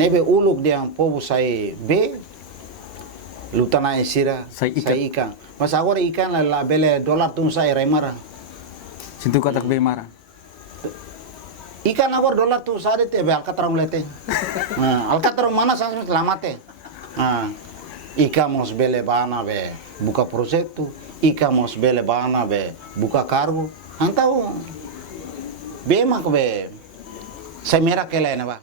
Nebe uluk dia povo sai be lutana sira Sai ikan. mas agora ikan la bele dolar tum sai remara Sintu katak be mara. ikan agora dolar tu sare te be alcatrão lete alcatrão mana sa lamate ikan mos bele bana be buka projeto ikan mos bele bana be buka cargo antau be mak be sai mera kela na ba.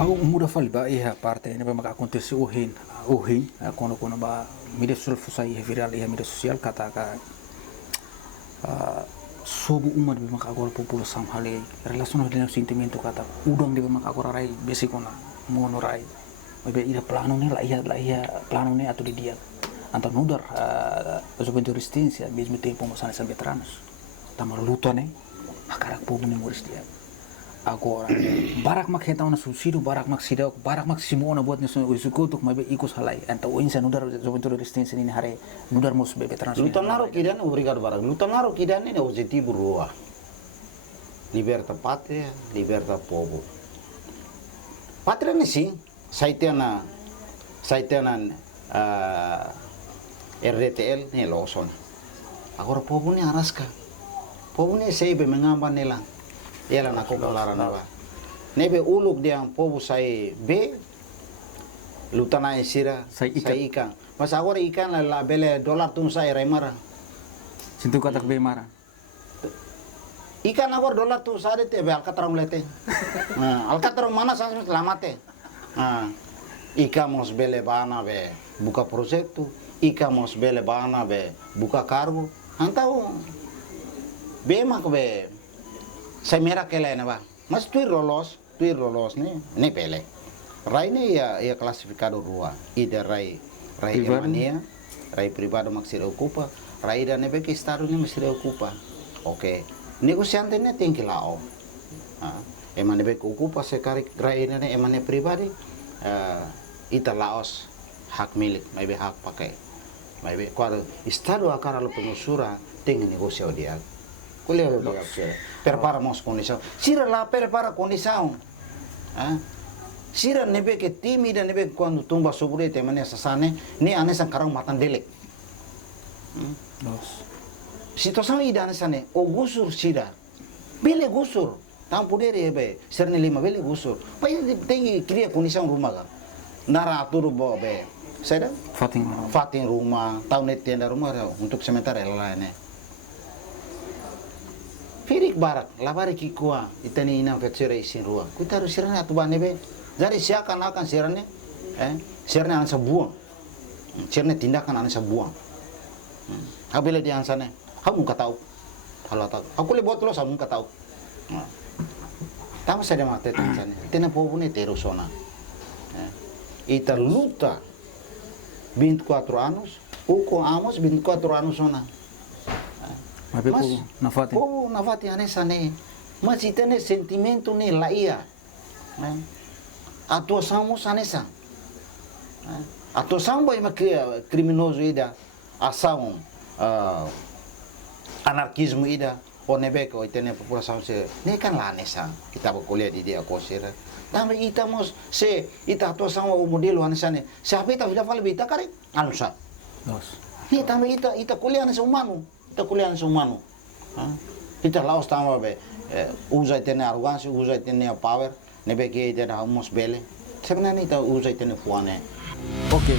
Hau muda fali ba iha parte ne ba maka acontece uhin kono ba mídia social fusai viral iha mídia social kata ka sobu umat be maka agora população hale relação dengan sentimento kata udang de maka agora rai besikona mono rai be ira plano ne la iha plano ne atau di dia anta nudar juventude resistência mesmo tempo mosana são veteranos tamar luta ne akarak povo ne moris dia agora barak mak heta na subsídio barak mak sida barak mak simona buat nisso isukutuk mabe ikos halai anta o insa nudar juventude resistência ni hare nudar mos be veteranos Lutanaro kidan obrigado barak lutanaro kidan ne objetivo rua liberta pátria liberta povo pátria ne sim saitena RDTL ne loson agora povo ne arasca povo ne sei be mengamba nela ela na kokolara na ba nebe uluk dia povo sai be lutana sira Sai ikan mas agora ikan la bele dolar tum sai remara sintu katak be mara ikan agora dolar tu sare te be alcatrão lete alcatrão mana sa lamate ikan mos bele bana be buka projeto ikan mos bele bana be buka cargo antau be mak be sai mera kela na ba mas tuir lolos ne pele rai ne ya klasifikado rua ida rai emania rai privado mak sira ocupa rai da nebe que estado ne sira ocupa oke negosiante ne tem que lao emane be ocupa se kari rai ne emane pribadi ita laos hak milik mai be hak pakai mai be quando estado akara lo pengusura tem negócio dia Kuliah bagak sira. Prepara mos condição. Sira lá prepara condição. Sira nebe que tímida nebe quando tumba sobre te mane sasane ne anesa karang matan delek. Situação ida anesane o gusur sira. Bele gusur. Tam poder ebe serne lima bele gusur. Pai tem cria condição rumah kan. Nara atur bo be. Saya fatin rumah, tahun net tenda rumah untuk sementara lainnya. Firik barak, labari kikua, itani ina vetsera isin rua. Kita harus sirane atu bane be. Jadi siakan akan sirane, sirane akan sebuang. Sirane tindakan akan sebuang. Habile dia ansane, kamu tahu. Kalau tahu, aku le botlo kamu tahu. Tahu saya mate tansane. Tena povo ne terusona. Ita luta 24 anos, uko amos 24 anos sona. Mas povo na fati anessa ne mas itene sentimento ne la ia atuação mos anessa atuação boy ma criminoso ida ação anarquismo ida o nebek o itene população se ne kan la anessa kita kuliah di dia kosira também itamos se ita atuação o modelo anessa ne se apita vida fala bita kare anusa ni também ita kuliah anessa humano kita kuliah humano kita laos tama be usa itene arrogância usa itene power nebe que itene humos bele sebenarnya kita usa itene fuane okay,